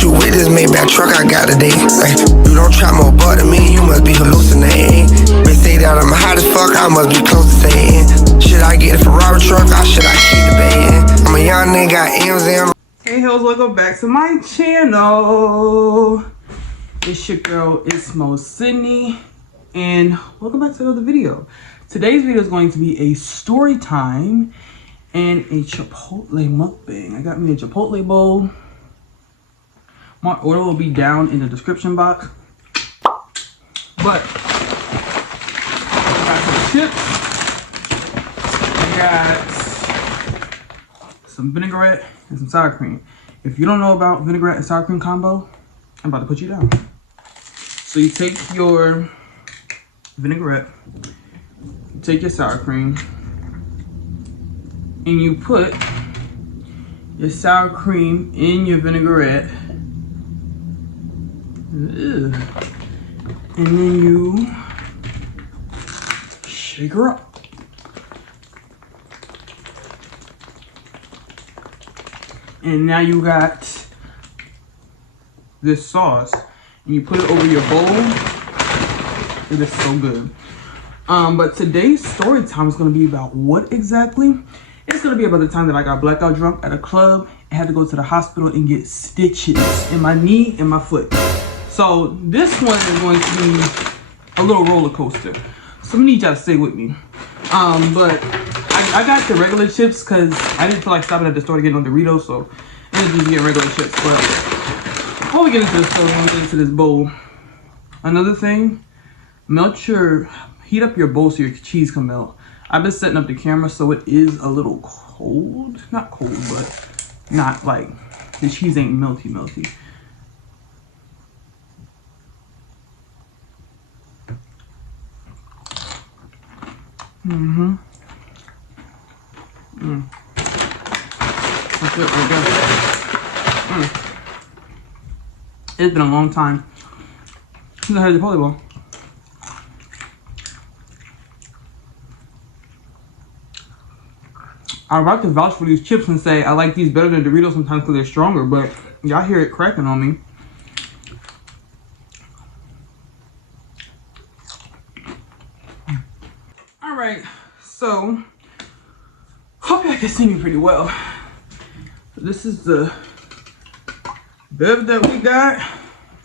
shoot with this Maybach truck I got today. Ay, you don't try more butt than me, you must be hallucinating. They say that I'm hot as fuck, I must be close to Satan. Should I get a Ferrari truck or should I keep debating? I'm a young nigga, got M's in. Hey hills, welcome back to my channel. It's your girl, it's Mo Sydney, and welcome back to another video. Today's video is going to be a story time and a chipotle mukbang. I got me a chipotle bowl. My order will be down in the description box. But I got some chips. I got some vinaigrette and some sour cream. If you don't know about vinaigrette and sour cream combo, I'm about to put you down. So you take your vinaigrette, you take your sour cream, and you put your sour cream in your vinaigrette. Ugh. And then you shake her up. And now you got this sauce, and you put it over your bowl. It is so good. But today's story time is going to be about what exactly? It's going to be about the time that I got blackout drunk at a club and had to go to the hospital and get stitches in my knee and my foot. So this one is going to be a little roller coaster. So I need y'all to stay with me. But I got the regular chips because I didn't feel like stopping at the store to get on Doritos, so I ended up just getting regular chips. But before we get into this, we're gonna get into this bowl. Another thing, heat up your bowl so your cheese can melt. I've been setting up the camera so it is a little cold. Not cold, but not like the cheese ain't melty. That's it right there. It's been a long time since I had the volleyball. I'm about to vouch for these chips and say I like these better than Doritos sometimes because they're stronger, but y'all hear it cracking on me. Alright, so hope y'all can see me pretty well. This is the bev that we got,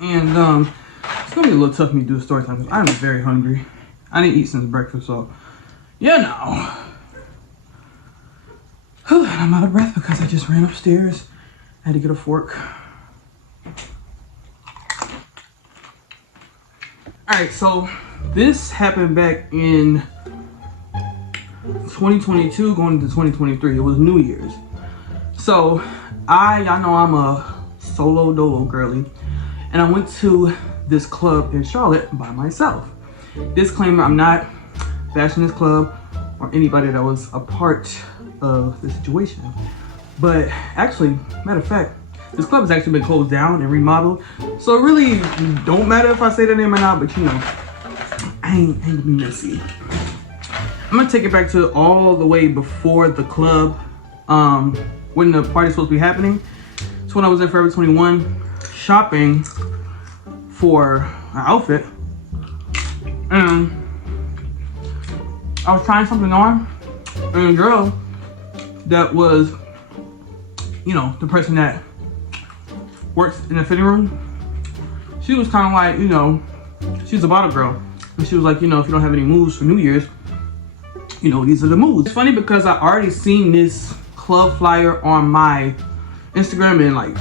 and it's gonna be a little tough for me to do a story time because I'm very hungry. I didn't eat since breakfast, so yeah, no. I'm out of breath because I just ran upstairs. I had to get a fork. Alright, so this happened back in 2022 going into 2023. It was New Year's. So y'all know I'm a solo dolo girly, and I went to this club in Charlotte by myself. Disclaimer, I'm not bashing this club or anybody that was a part of the situation, but actually, matter of fact, this club has actually been closed down and remodeled, so it really don't matter if I say the name or not, but you know, I ain't gonna be messy. I'm gonna take it back to all the way before the club, when the party's supposed to be happening. It's when I was in Forever 21 shopping for an outfit, and I was trying something on, and a girl that was, you know, the person that works in the fitting room, she was kind of like, you know, she's a bottle girl, and she was like, you know, if you don't have any moves for New Year's, you know, these are the moves. It's funny because I already seen this club flyer on my Instagram and like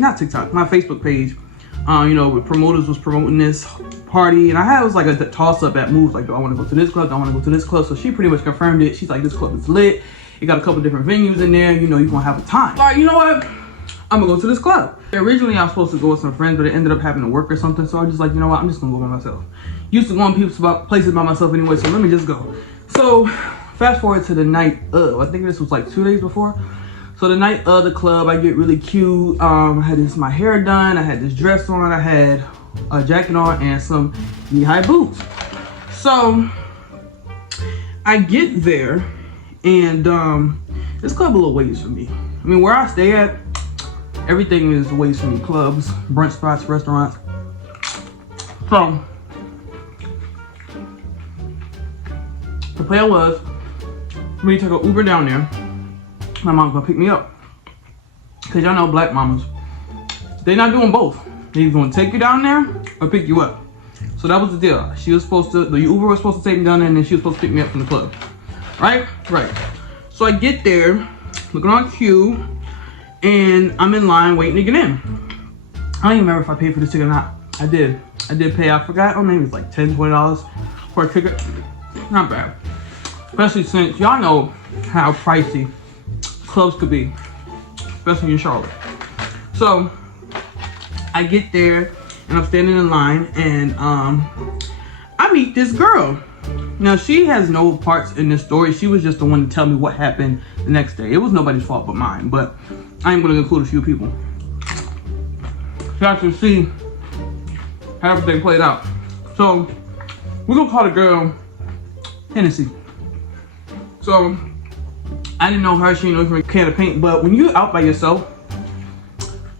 not TikTok, my Facebook page. You know, the promoters was promoting this party, and I was like a toss up at moves, like, do I want to go to this club? Do I want to go to this club? So she pretty much confirmed it. She's like, this club is lit. It got a couple different venues in there. You know, you're gonna have a time. All right, you know what? I'm gonna go to this club. Originally, I was supposed to go with some friends, but it ended up having to work or something. So I was just like, you know what? I'm just gonna go by myself. Used to go on places by myself anyway, so let me just go. So fast forward to the night of, I think this was like 2 days before. So the night of the club, I get really cute. I had my hair done. I had this dress on. I had a jacket on and some knee-high boots. So I get there, and this club a little ways from me. I mean, where I stay at, Everything is a waste for me. Clubs, brunch spots, restaurants. So the plan was for me to take an Uber down there. My mom's gonna pick me up. Cause y'all know black mamas, they not doing both. They either gonna take you down there or pick you up. So that was the deal. She was supposed to, the Uber was supposed to take me down there, and then she was supposed to pick me up from the club. Right? Right. So I get there, looking on queue, and I'm in line waiting to get in. I don't even remember if I paid for this ticket or not. I did pay. I forgot. Oh, maybe it's like $10, $20 for a ticket. Not bad. Especially since y'all know how pricey clubs could be, especially in Charlotte. So I get there and I'm standing in line, and I meet this girl. Now she has no parts in this story. She was just the one to tell me what happened the next day. It was nobody's fault but mine, but I am going to include a few people so I can see how everything played out. So we're gonna call the girl Hennessy. So I didn't know her. She didn't know from a can of paint. But when you're out by yourself,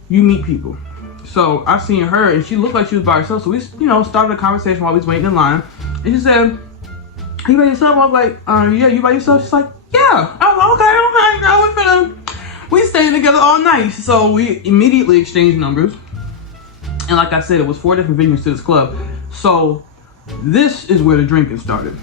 you meet people. So I seen her, and she looked like she was by herself. So we, started a conversation while we was waiting in line. And she said, "Are you by yourself?" I was like, "Yeah, you by yourself?" She's like, "Yeah." I was like, "Okay, we staying together all night." So we immediately exchanged numbers. And like I said, it was 4 different venues to this club. So this is where the drinking started.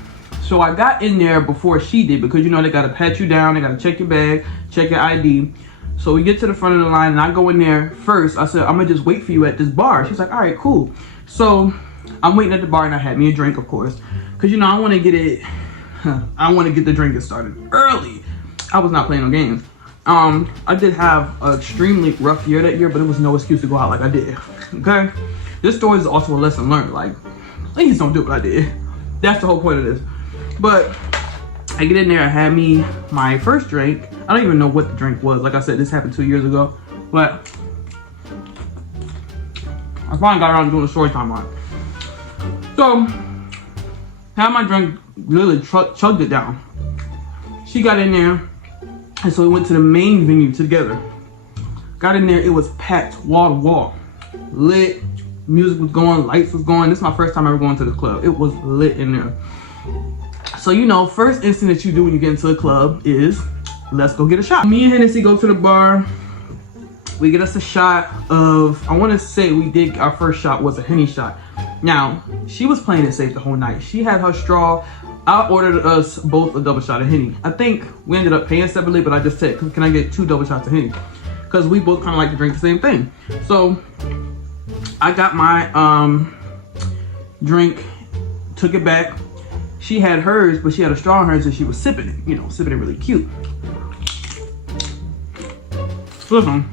So I got in there before she did, because they gotta pat you down, they gotta check your bag, check your ID. So we get to the front of the line, and I go in there first. I said, "I'm gonna just wait for you at this bar." She's like, "All right, cool." So I'm waiting at the bar, and I had me a drink, of course, because I want to get it. I want to get the drinking started early. I was not playing no games. I did have an extremely rough year that year, but it was no excuse to go out like I did. Okay, this story is also a lesson learned. Like, please don't do what I did. That's the whole point of this. But I get in there, I had me my first drink. I don't even know what the drink was. Like I said, this happened 2 years ago. But I finally got around to doing a story time on it. So, had my drink, literally chugged it down. She got in there, and so we went to the main venue together. Got in there, it was packed, wall to wall. Lit, music was going, lights was going. This is my first time ever going to the club. It was lit in there. So, first instinct that you do when you get into a club is, let's go get a shot. Me and Hennessy go to the bar. We get us a shot of, I want to say our first shot was a Henny shot. Now, she was playing it safe the whole night. She had her straw. I ordered us both a double shot of Henny. I think we ended up paying separately, but I just said, "Can I get 2 double shots of Henny?" Because we both kind of like to drink the same thing. So I got my drink, took it back. She had hers, but she had a straw in hers, and she was sipping it, sipping it really cute. Listen,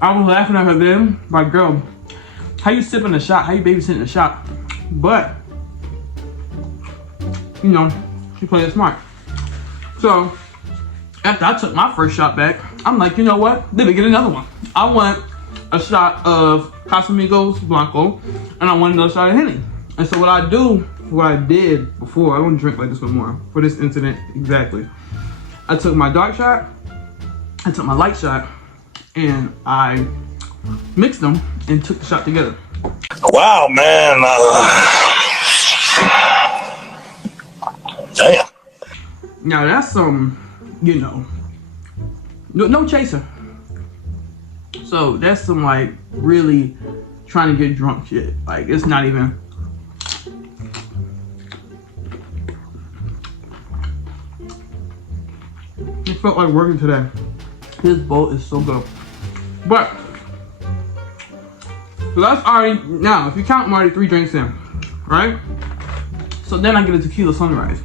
I was laughing at her then, like, girl, how you sipping a shot? How you babysitting a shot? But, she played it smart. So, after I took my first shot back, I'm like, you know what? Let me get another one. I want a shot of Casamigos Blanco, and I want another shot of Henny. And so what I did before, I don't drink like this no more, for this incident exactly. I took my dark shot, I took my light shot, and I mixed them and took the shot together. Wow, man. Damn. Now that's some, no chaser. So that's some like really trying to get drunk shit. Like, it's not even. It felt like working today. This boat is so good. But, so that's already, now, if you count, I'm already 3 drinks in, right? So then I get a tequila sunrise.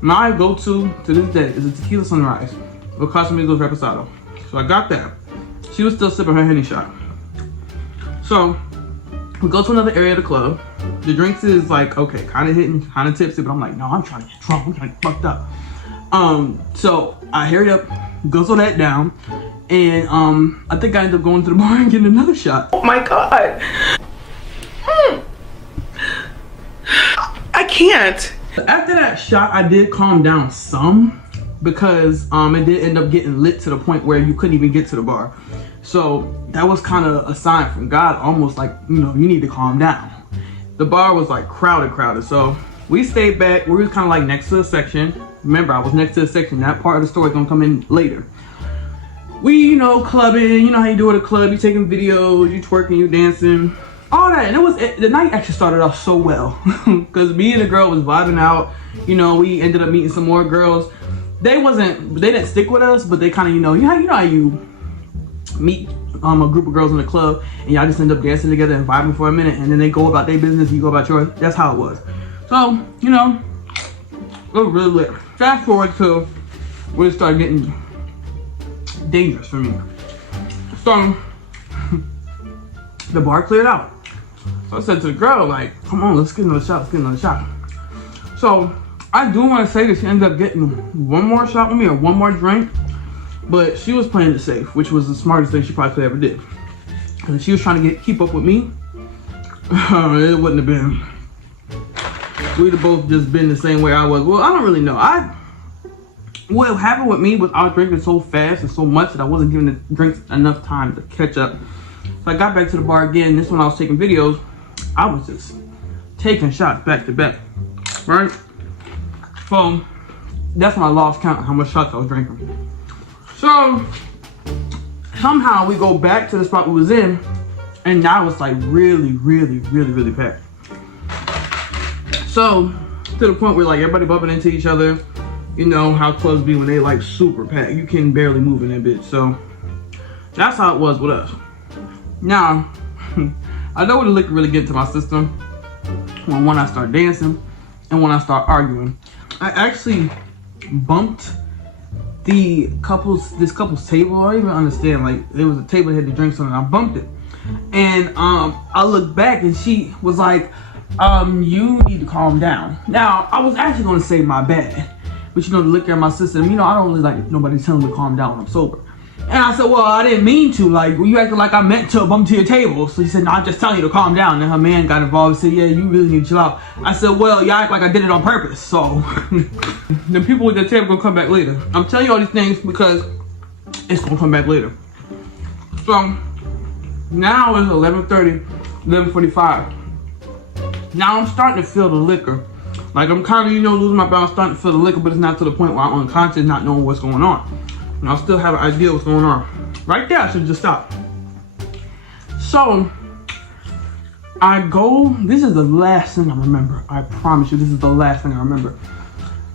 My go-to to this day is a tequila sunrise with Casamigos Reposado. So I got that. She was still sipping her Henny shot. So we go to another area of the club. The drinks is like, okay, kind of hitting, kind of tipsy, but I'm like, no, I'm trying to get drunk. I'm trying to get fucked up. So I hurried up, guzzled that down, and I think I ended up going to the bar and getting another shot. Oh my God. I can't. After that shot, I did calm down some, because it did end up getting lit to the point where you couldn't even get to the bar. So that was kind of a sign from God, almost like, you know, you need to calm down. The bar was like crowded. So we stayed back. We were kind of like next to the section. Remember, I was next to the section. That part of the story is gonna come in later. We, you know, clubbing. You know how you do at a club. You taking videos, you twerking, you dancing, all that. And the night actually started off so well because me and the girl was vibing out. You know, we ended up meeting some more girls. They didn't stick with us, but they kind of, you know how you meet a group of girls in the club and y'all just end up dancing together and vibing for a minute, and then they go about their business, you go about yours. That's how it was. So, you know, it was really lit. Fast forward to when it started getting dangerous for me. So the bar cleared out. So I said to the girl, like, come on, let's get another shot. So I do want to say that she ended up getting one more shot with me, or one more drink, but she was playing it safe, which was the smartest thing she probably could ever did. And if she was trying to keep up with me, it wouldn't have been. We'd have both just been the same way I was. Well, I don't really know. What happened with me was I was drinking so fast and so much that I wasn't giving the drinks enough time to catch up. So I got back to the bar again. This one I was taking videos. I was just taking shots back to back, right? So that's when I lost count of how much shots I was drinking. So somehow we go back to the spot we was in, and now it's like really packed. So to the point where like everybody bumping into each other. You know how clubs be when they like super packed. You can barely move in that bitch. So that's how it was with us. Now, I know when the liquor really get into my system when I start dancing and when I start arguing. I actually bumped this couple's table. I don't even understand. Like, there was a table that had the drinks on it. I bumped it. And I looked back and she was like, you need to calm down. Now, I was actually gonna say my bad. But you know, the liquor in my system, you know, I don't really like nobody telling me to calm down when I'm sober. And I said, well, I didn't mean to. Like, you acted like I meant to bump to your table. So he said, no, I'm just telling you to calm down. And her man got involved and said, yeah, you really need to chill out. I said, well, y'all act like I did it on purpose. So the people with the table gonna come back later. I'm telling you all these things because it's gonna come back later. So now it's 11:30, 11:45. Now I'm starting to feel the liquor. Like, I'm kind of, you know, losing my balance, starting to feel the liquor, but it's not to the point where I'm unconscious, not knowing what's going on. And I still have an idea what's going on. Right there, I should just stop. So, I go, this is the last thing I remember. I promise you, this is the last thing I remember.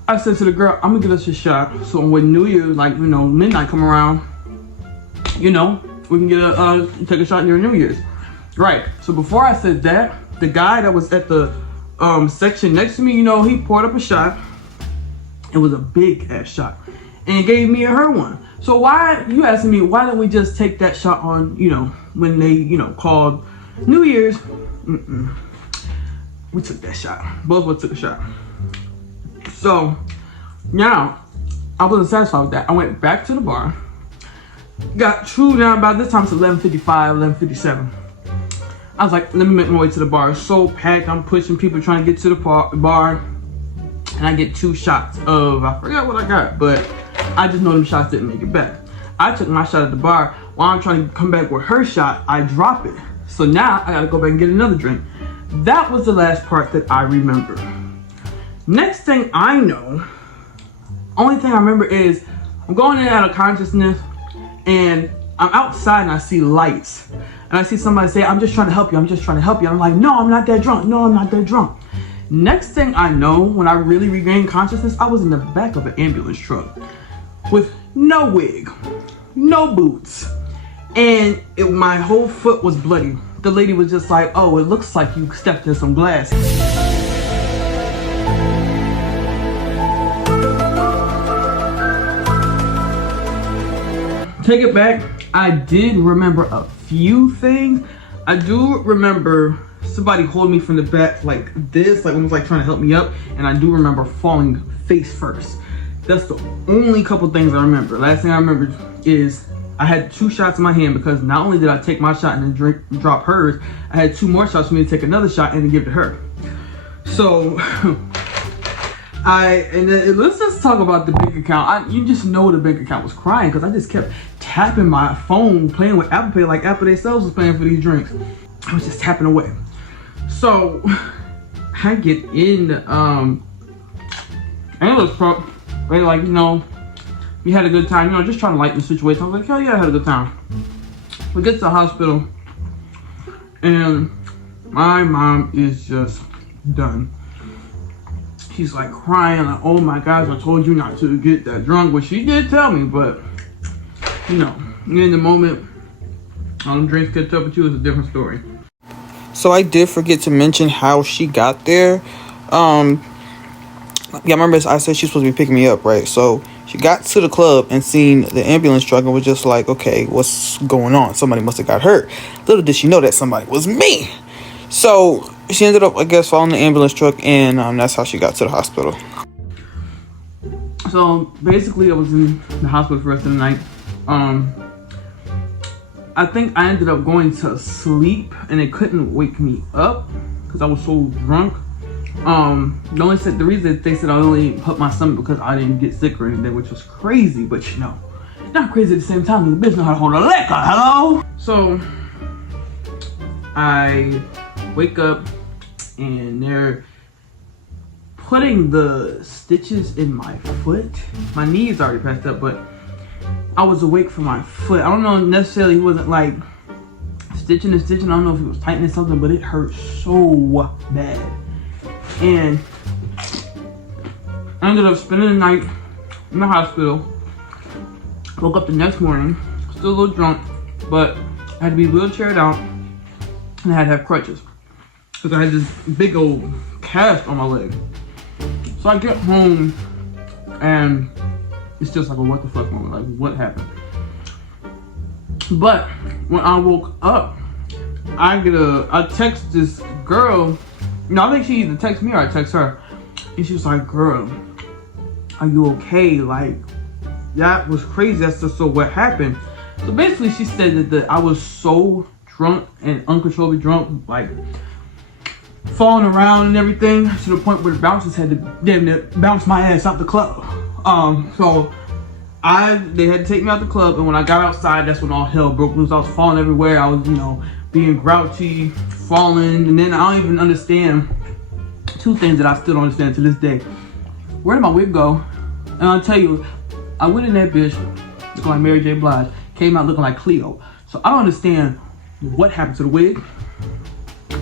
I said to the girl, I'm gonna get us a shot. So when New Year's, like, you know, midnight come around, you know, we can get take a shot near New Year's. Right, so before I said that, the guy that was at the section next to me, you know, he poured up a shot. It was a big ass shot and gave me her one. So why, you asking me, why didn't we just take that shot on, you know, when they, you know, called New Year's? We took that shot. Both of us took a shot. So now I wasn't satisfied with that. I went back to the bar. Got true now, by this time it's 11:55, 11:57. I was like, let me make my way to the bar. It's so packed, I'm pushing people trying to get to the bar. And I get 2 shots of, I forgot what I got, but I just know them shots didn't make it back. I took my shot at the bar. While I'm trying to come back with her shot, I drop it. So now I gotta go back and get another drink. That was the last part that I remember. Next thing I know, only thing I remember is I'm going in and out of consciousness and I'm outside and I see lights. And I see somebody say, I'm just trying to help you, I'm just trying to help you. I'm like, no, I'm not that drunk. No, I'm not that drunk. Next thing I know, when I really regained consciousness, I was in the back of an ambulance truck with no wig, no boots, and my whole foot was bloody. The lady was just like, oh, it looks like you stepped in some glass. Take it back, I did remember a few things. I do remember somebody holding me from the back like this, like almost like trying to help me up, and I do remember falling face first. That's the only couple things I remember. Last thing I remember is I had 2 shots in my hand because not only did I take my shot and then drop hers, I had 2 more shots for me to take another shot and then give to her. So let's just let's talk about the bank account. You just know the bank account was crying because I just kept tapping my phone, playing with Apple Pay like Apple themselves was paying for these drinks. I was just tapping away. So I get in ambulance truck. They like, you know, we had a good time, you know, just trying to lighten the situation. I was like, hell yeah, I had a good time. We get to the hospital and my mom is just done. She's like crying, like, oh my gosh, I told you not to get that drunk. Well, she did tell me, but you know, in the moment, all them drinks catch up with you is a different story. So I did forget to mention how she got there. Yeah, remember I said she's supposed to be picking me up, right? So she got to the club and seen the ambulance truck and was just like, okay, what's going on? Somebody must have got hurt. Little did she know that somebody was me. So she ended up, I guess, following the ambulance truck, and that's how she got to the hospital. So basically, I was in the hospital for the rest of the night. I think I ended up going to sleep, and they couldn't wake me up because I was so drunk. The reason they said I only put my stomach because I didn't get sick or anything, which was crazy, but you know, not crazy at the same time. The bitch know how to hold a liquor. Hello. So I wake up and they're putting the stitches in my foot. My knee is already passed up, but I was awake for my foot. I don't know necessarily, he wasn't like stitching. I don't know if he was tightening something, but it hurt so bad. And I ended up spending the night in the hospital. Woke up the next morning, still a little drunk, but I had to be wheelchaired out and I had to have crutches because I had this big old cast on my leg. So I get home and it's just like a what the fuck moment, like what happened? But when I woke up, I text this girl. No, I think she either texted me or I text her. And she was like, girl, are you okay? Like, that was crazy. That's just so what happened. So basically she said that I was so drunk and uncontrollably drunk, like falling around and everything, to the point where the bouncers had to damn near bounce my ass out the club. So they had to take me out the club, and when I got outside, that's when all hell broke loose. I was falling everywhere. I was, you know, being grouchy, falling, and then I don't even understand two things that I still don't understand to this day. Where did my wig go? And I'll tell you, I went in that bitch looking like Mary J. Blige, came out looking like Cleo. So I don't understand what happened to the wig.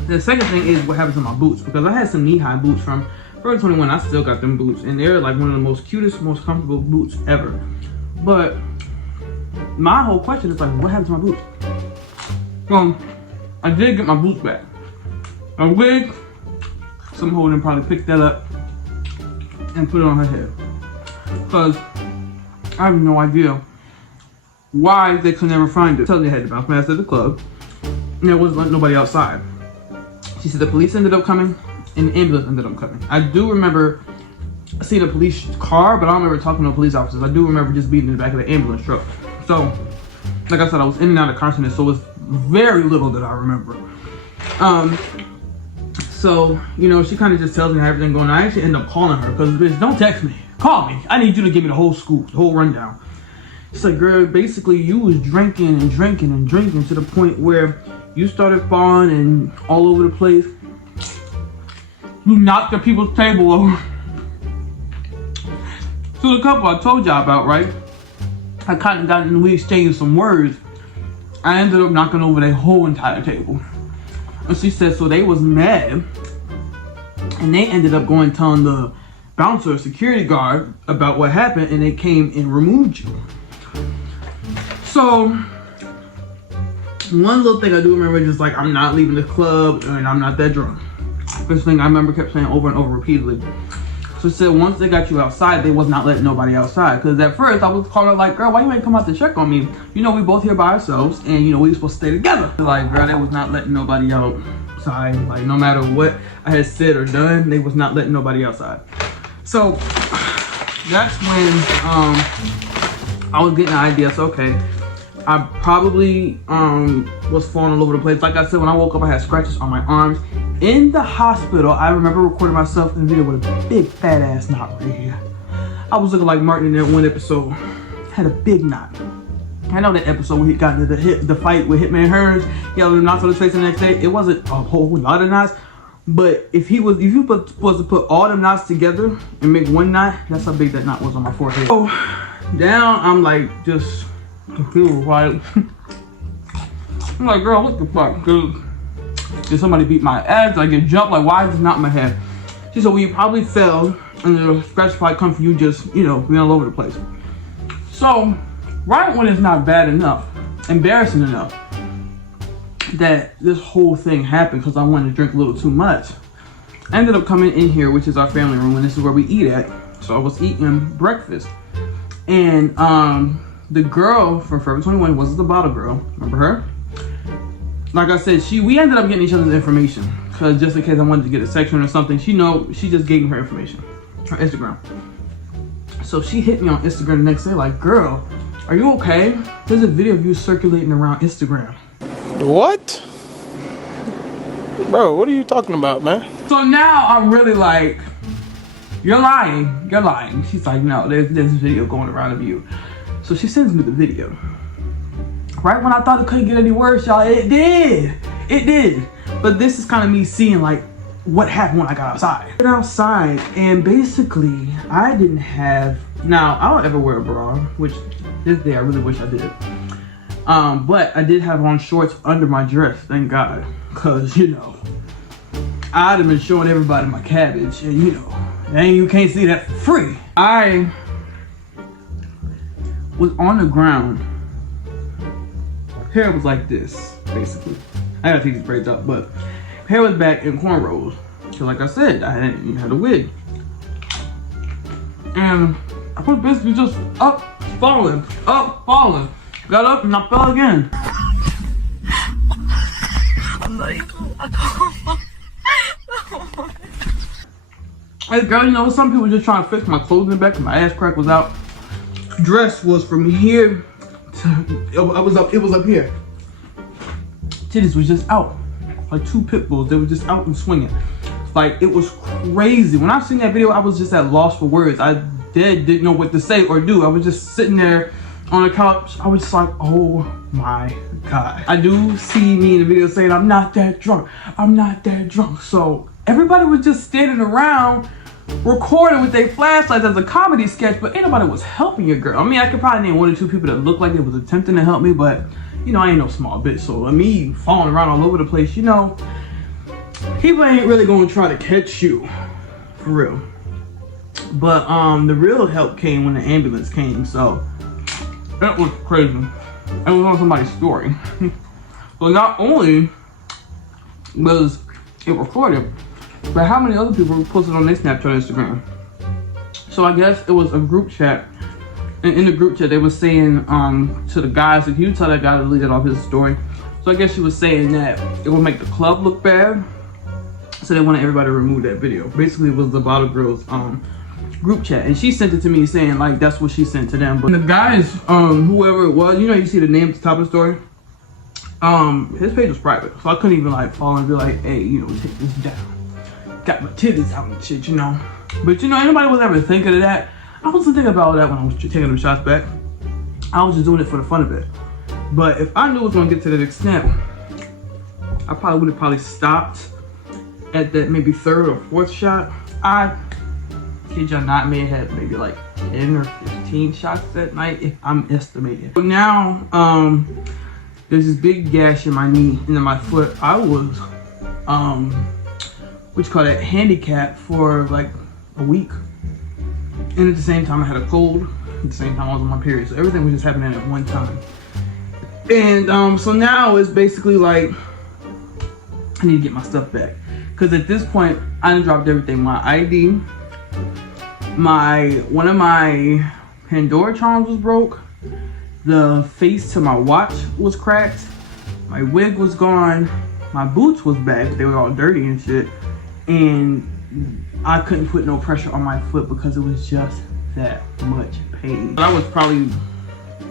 The second thing is what happened to my boots, because I had some knee-high boots from Forever 21. I still got them boots, and they're like one of the most cutest, most comfortable boots ever. But my whole question is like, what happened to my boots? Well, I did get my boots back. A wig, some hoe then probably picked that up and put it on her head. Because I have no idea why they could never find it. So they had to bounce past at the club, and there wasn't nobody outside. She said the police ended up coming and the ambulance ended up coming. I do remember seeing a police car, but I don't remember talking to police officers. I do remember just being in the back of the ambulance truck. So, like I said, I was in and out of consciousness, so it's very little that I remember. So, you know, she kind of just tells me how everything going on. I actually end up calling her because, bitch, don't text me. Call me. I need you to give me the whole scoop, the whole rundown. She's like, girl, basically you was drinking and drinking and drinking to the point where you started falling and all over the place. You knocked the people's table over. So the couple I told y'all about, right? I kind of got in, we exchanged some words. I ended up knocking over their whole entire table. And she said, so they was mad. And they ended up going telling the bouncer, security guard, about what happened, and they came and removed you. So, one little thing I do remember is just like, I'm not leaving the club and I'm not that drunk. First thing I remember kept saying over and over repeatedly. So she said once they got you outside, they was not letting nobody outside. Because at first I was calling her like, girl, why you ain't come out to check on me? You know, we both here by ourselves and you know, we were supposed to stay together. Like, girl, they was not letting nobody outside. Like, no matter what I had said or done, they was not letting nobody outside. So that's when I was getting the idea. So, okay, I probably was falling all over the place. Like I said, when I woke up, I had scratches on my arms. In the hospital, I remember recording myself in the video with a big fat ass knot right here. I was looking like Martin in that one episode. Had a big knot. I know that episode where he got into the fight with Hitman Hearns. He had a knots on his face the next day. It wasn't a whole lot of knots, but if you were supposed to put all the knots together and make one knot, that's how big that knot was on my forehead. So down, I'm like just confused, right? I'm like, girl, what the fuck? Did somebody beat my ass? Did I get jumped? Like, why is this not in my head? She said, well, you probably fell, and the scratch probably come from you just, you know, being all over the place. So, right when it's not bad enough, embarrassing enough, that this whole thing happened because I wanted to drink a little too much, I ended up coming in here, which is our family room, and this is where we eat at. So I was eating breakfast. And the girl from Forever 21 was the bottle girl. Remember her? Like I said, we ended up getting each other's information. Because just in case I wanted to get a section or something, she just gave me her information. Her Instagram. So she hit me on Instagram the next day like, girl, are you okay? There's a video of you circulating around Instagram. What? Bro, what are you talking about, man? So now I'm really like, you're lying. You're lying. She's like, no, there's this video going around of you. So she sends me the video. Right when I thought it couldn't get any worse, y'all, it did. It did. But this is kind of me seeing like what happened when I got outside. I got outside and basically I didn't have, now I don't ever wear a bra, which this day I really wish I did. But I did have on shorts under my dress, thank God. Cause you know, I'd have been showing everybody my cabbage and you know, and you can't see that for free. I was on the ground. Hair was like this, basically. I gotta take these braids up, but hair was back in cornrows. So like I said, I had a wig. And I was basically just up, falling. Got up and I fell again. I'm like, hey girl, you know, some people just trying to fix my clothing back and my ass crack was out. Dress was from here to, it was up here. Titties was just out. Like two pit bulls, they were just out and swinging. Like, it was crazy. When I seen that video, I was just at loss for words. I didn't know what to say or do. I was just sitting there on the couch. I was just like, oh my God. I do see me in the video saying, I'm not that drunk. I'm not that drunk. So everybody was just standing around recording with their flashlights as a comedy sketch, but ain't nobody was helping your girl. I mean, I could probably name one or two people that looked like they was attempting to help me, but you know, I ain't no small bitch. So me falling around all over the place, you know, people ain't really gonna try to catch you, for real. But the real help came when the ambulance came, so that was crazy. It was on somebody's story. So not only was it recorded, but how many other people posted on their Snapchat and Instagram? So I guess it was a group chat. And in the group chat, they were saying to the guys, if you tell that guy to delete it off his story. So I guess she was saying that it would make the club look bad. So they wanted everybody to remove that video. Basically, it was the Bottle Girls group chat. And she sent it to me saying, like, that's what she sent to them. But the guys, whoever it was, you know, you see the name at the top of the story. His page was private. So I couldn't even, like, follow and be like, hey, you know, take this down. Got my titties out and shit, you know. But, you know, anybody was ever thinking of that? I wasn't thinking about that when I was taking them shots back. I was just doing it for the fun of it. But if I knew it was gonna get to that extent, I probably would have stopped at that maybe third or fourth shot. I kid y'all not, may have had maybe like 10 or 15 shots that night, if I'm estimating. But now, there's this big gash in my knee and in my foot. I was, what you call that, handicapped for like a week. And at the same time, I had a cold. At the same time, I was on my period. So everything was just happening at one time. And so now it's basically like, I need to get my stuff back. Because at this point, I done dropped everything. My ID, one of my Pandora charms was broke. The face to my watch was cracked. My wig was gone. My boots was back. They were all dirty and shit. And I couldn't put no pressure on my foot because it was just that much pain. I was probably,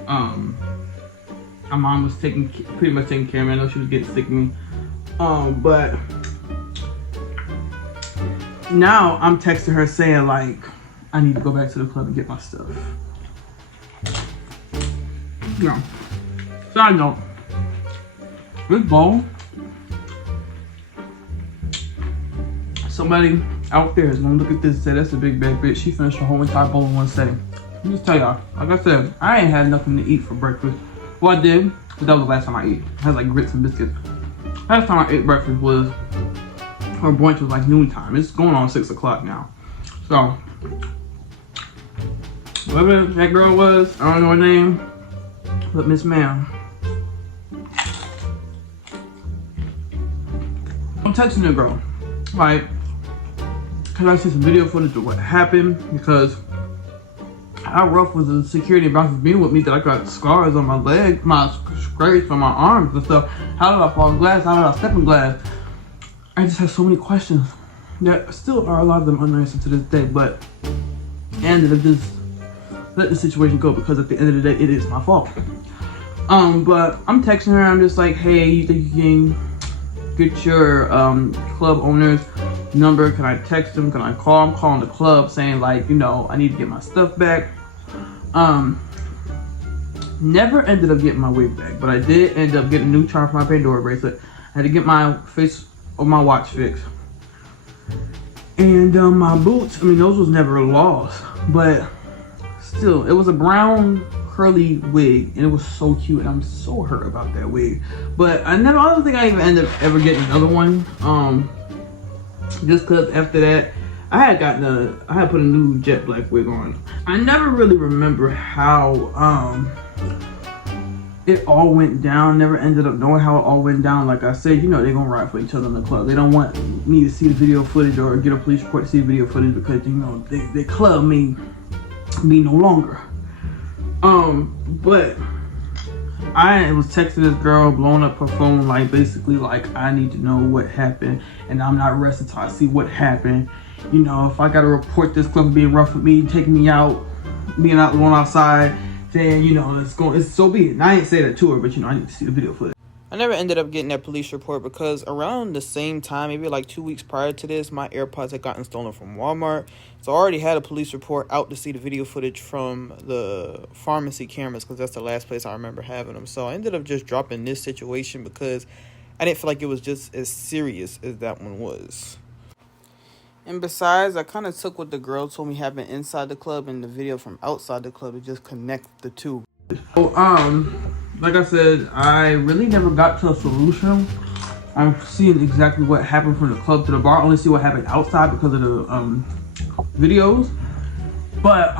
my mom was pretty much taking care of me. I know she was getting sick of me. But now I'm texting her saying like, I need to go back to the club and get my stuff. Yeah. Side note, this bowl, somebody out there is gonna look at this and say, that's a big bad bitch. She finished her whole entire bowl in one setting. Let me just tell y'all, like I said, I ain't had nothing to eat for breakfast. Well, I did, but that was the last time I ate. I had like grits and biscuits. Last time I ate breakfast was, or brunch was like noontime. It's going on 6 o'clock now. So, whoever that girl was, I don't know her name, but Miss Ma'am. I'm texting the girl, like, can I see some video footage of what happened? Because how rough was the security bouncers being with me that I got scars on my leg, my scrapes on my arms and stuff. How did I fall in glass? How did I step in glass? I just have so many questions that still are a lot of them unanswered to this day, but I ended up just let the situation go because at the end of the day, it is my fault. But I'm texting her, I'm just like, hey, you think you can get your club owner's number? Can I text him? Can I call? I'm calling the club saying like, you know, I need to get my stuff back. Never ended up getting my wig back, but I did end up getting a new charm for my Pandora bracelet. I had to get my face or my watch fixed. And my boots, I mean, those was never lost, but still, it was a brown curly wig and it was so cute and I'm so hurt about that wig. But I don't think I even ended up ever getting another one. Just cause after that, I had put a new jet black wig on. I never really remember how it all went down. Never ended up knowing how it all went down. Like I said, you know, they're gonna ride for each other in the club. They don't want me to see the video footage or get a police report to see the video footage because, you know, they club me no longer. But I was texting this girl, blowing up her phone, like basically like, I need to know what happened and I'm not resting till I see what happened. You know, if I gotta report this club being rough with me, taking me out, being out going outside, then, you know, it's so be it. And I ain't say that to her, but you know, I need to see the video footage. I never ended up getting that police report because around the same time, maybe like 2 weeks prior to this, my AirPods had gotten stolen from Walmart. So I already had a police report out to see the video footage from the pharmacy cameras because that's the last place I remember having them. So I ended up just dropping this situation because I didn't feel like it was just as serious as that one was. And besides, I kind of took what the girl told me happened inside the club and the video from outside the club to just connect the two. So, like I said, I really never got to a solution. I'm seeing exactly what happened from the club to the bar. I only see what happened outside because of the videos. But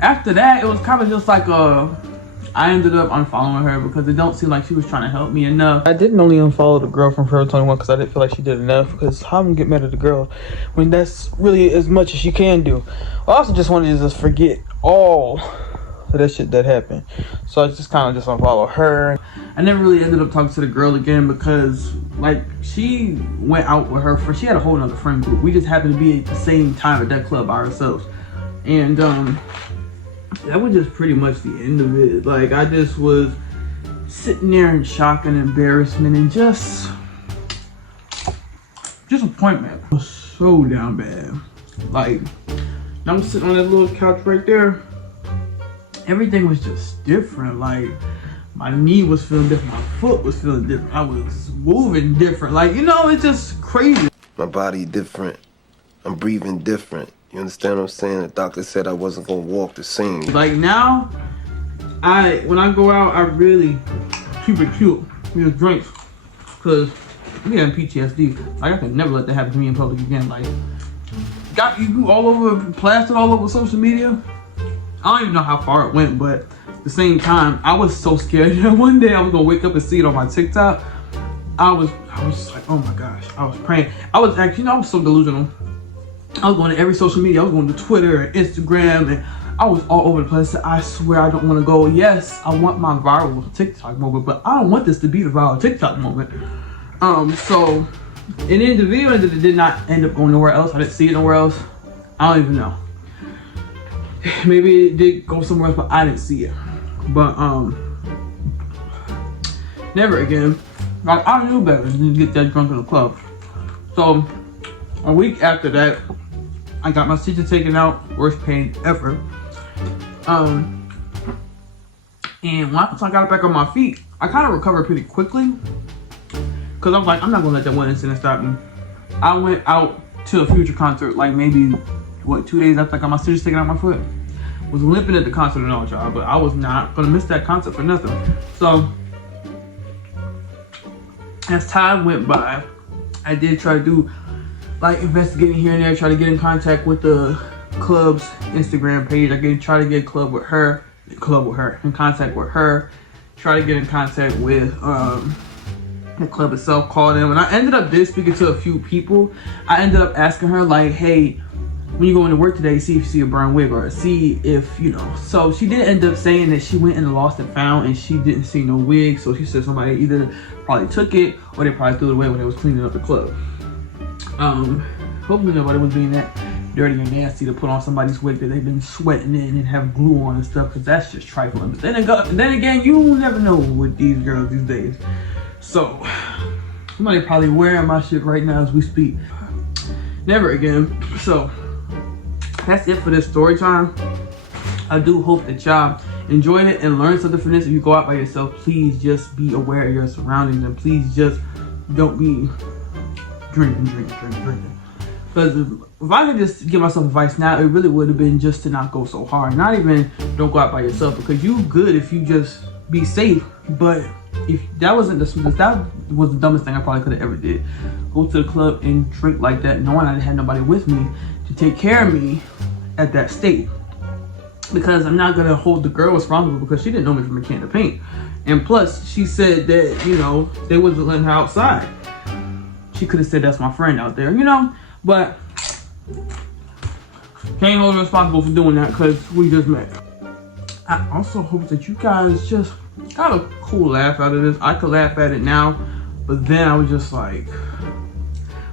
after that, it was kind of just like I ended up unfollowing her because it don't seem like she was trying to help me enough. I didn't only unfollow the girl from Forever 21 because I didn't feel like she did enough, because how am I gonna get mad at the girl when that's really as much as she can do? I also just wanted to just forget all of that shit that happened. So I just kind of just unfollowed her. I never really ended up talking to the girl again because like she went out with her friend. She had a whole nother friend group. We just happened to be at the same time at that club by ourselves. And that was just pretty much the end of it. Like, I just was sitting there in shock and embarrassment and just disappointment. It was so damn bad. Like, I'm sitting on that little couch right there. Everything was just different. Like, my knee was feeling different. My foot was feeling different. I was moving different. Like, you know, it's just crazy. My body different. I'm breathing different. You understand what I'm saying? The doctor said I wasn't gonna walk the same. Like now, when I go out, I really keep it cute. Just drinks, cause we have PTSD. Like I can never let that happen to me in public again. Like, got you all over, plastered all over social media. I don't even know how far it went, but at the same time, I was so scared. One day I was gonna wake up and see it on my TikTok. I was just like, oh my gosh. I was praying. I was actually, you know, I was so delusional. I was going to every social media. I was going to Twitter and Instagram, and I was all over the place. I swear I don't want to go. Yes, I want my viral TikTok moment, but I don't want this to be the viral TikTok moment. So, and then the video ended, it did not end up going nowhere else. I didn't see it nowhere else. I don't even know. Maybe it did go somewhere else, but I didn't see it. But never again. Like, I knew better than to get that drunk in the club. So a week after that, I got my stitches taken out, worst pain ever. And once I got back on my feet, I kind of recovered pretty quickly. Cause I'm like, I'm not gonna let that one incident stop me. I went out to a Future concert, like maybe, 2 days after I got my stitches taken out my foot. Was limping at the concert and all, y'all, but I was not gonna miss that concert for nothing. So, as time went by, I did try to do like investigating here and there, try to get in contact with the club's Instagram page. I did try to get in contact with her, try to get in contact with the club itself, called them, and I ended up speaking to a few people. I ended up asking her like, hey, when you go into work today, see if you see a brown wig, or see if, you know. So she did end up saying that she went and lost and found, and she didn't see no wig. So she said somebody either probably took it, or they probably threw it away when they was cleaning up the club. Hopefully nobody was being that dirty and nasty to put on somebody's wig that they've been sweating in and have glue on and stuff, because that's just trifling. But then again, you never know with these girls these days. So somebody probably wearing my shit right now as we speak. Never again. So that's it for this story time. I do hope that y'all enjoyed it and learned something from this. If you go out by yourself, please just be aware of your surroundings, and please just don't be drinking. Because if I could just give myself advice now, it really would have been just to not go so hard. Not even don't go out by yourself, because you good if you just be safe. But if that wasn't that was the dumbest thing I probably could have ever did. Go to the club and drink like that, knowing I had nobody with me to take care of me at that state. Because I'm not gonna hold the girl responsible, because she didn't know me from a can of paint. And plus, she said that, you know, they wasn't letting her outside. She could have said that's my friend out there, you know. But can't hold her responsible for doing that, because we just met. I also hope that you guys just got a cool laugh out of this. I could laugh at it now, but then I was just like,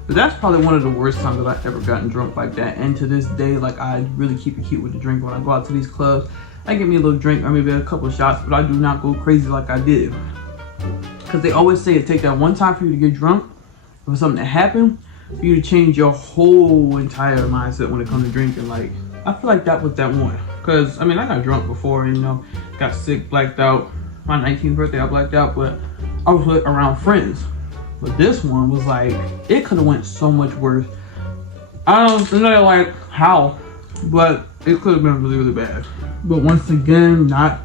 but that's probably one of the worst times that I've ever gotten drunk like that. And to this day, like, I really keep it cute with the drink. When I go out to these clubs, I get me a little drink or maybe a couple of shots, but I do not go crazy like I did. Because they always say it takes that one time for you to get drunk, for something to happen, for you to change your whole entire mindset when it comes to drinking. Like, I feel like that was that one. Because, I mean, I got drunk before, you know, got sick, blacked out. My 19th birthday, I blacked out, but I was around friends. But this one was like, it could have went so much worse. I don't know like how, but it could have been really, really bad. But once again, not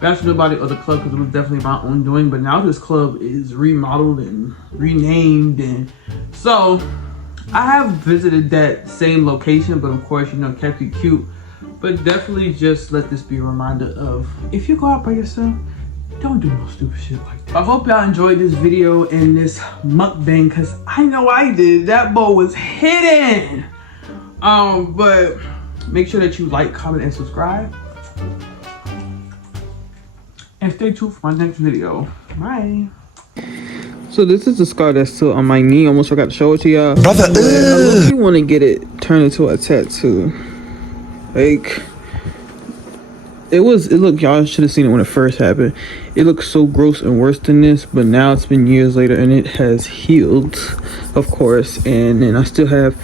bashing about the other club, because it was definitely my own doing. But now this club is remodeled and renamed, and so I have visited that same location, but of course, you know, kept it cute. But definitely just let this be a reminder of, if you go out by yourself, don't do no stupid shit like that. I hope y'all enjoyed this video and this mukbang, because I know I did. That bowl was hidden. But make sure that you like, comment, and subscribe. And stay tuned for my next video. Bye. So this is the scar that's still on my knee. Almost forgot to show it to y'all. Brother, I really want to get it turned into a tattoo. Like, look, y'all should have seen it when it first happened. It looks so gross and worse than this, but now it's been years later and it has healed, of course. And then I still have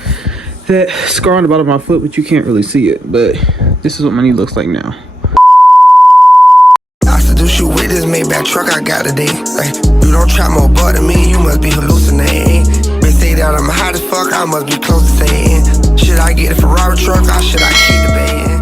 that scar on the bottom of my foot, but you can't really see it. But this is what my knee looks like now. I seduce you with this Maybach truck I got today. Like, you don't try more butt than me, you must be hallucinating. They say that I'm hot as fuck, I must be close to saying, should I get a Ferrari truck or should I keep debating?